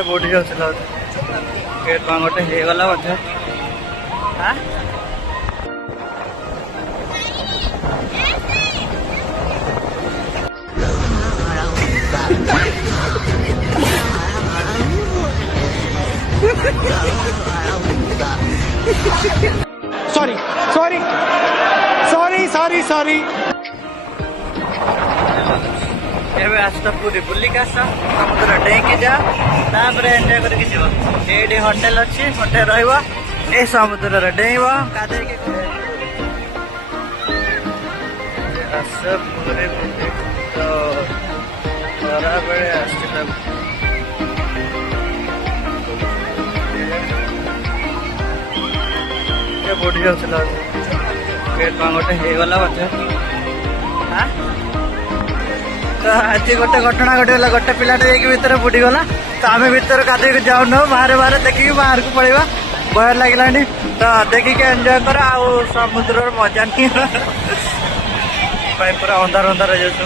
बुढ़ी जाऊला गेट कौन गोटे ହେଇଗଲା ମଧ୍ୟ sorry sorry sorry sorry sorry ଏବେ ଆସ ତ ପୁରୀ ବୁଲିକି ଆସ ସମୁଦ୍ର ଡେଇଁକି ଯା ତାପରେ ଏନ୍ଜୟ କରିକି ଯିବ। ଏଇଠି ହୋଟେଲ ଅଛି, ହୋଟେଲ ରହିବ, ଏଇ ସମୁଦ୍ରରେ ଡେଇଁବ ଗାଧେଇକି ଆସ ପୁରୀ ବୁଲି। ତ ଖରାବେଳେ ଆସିଲା ବୁଢୀ ଯାଉଥିଲା ଗେଟ୍ କଣ ଗୋଟେ ହେଇଗଲା ବୋଧେ। ତ ଆଜି ଗୋଟେ ଘଟଣା ଘଟିଗଲା, ଗୋଟେ ପିଲାଟେ ଯାଇକି ଭିତରେ ବୁଡିଗଲା। ତ ଆମେ ଭିତରେ ଗାଧେଇକି ଯାଉନୁ, ବାହାରେ ବାହାରେ ଦେଖିକି ବାହାରକୁ ପଳେଇବା, ଭୟ ଲାଗିଲାଣି। ତ ଦେଖିକି ଏନ୍ଜୟ କର ଆଉ ସମୁଦ୍ରର ମଜା ନିଅ। ପାଇଁ ପୁରା ଅନ୍ଧାର ଅନ୍ଧାର ହେଇଯାଉଛୁ।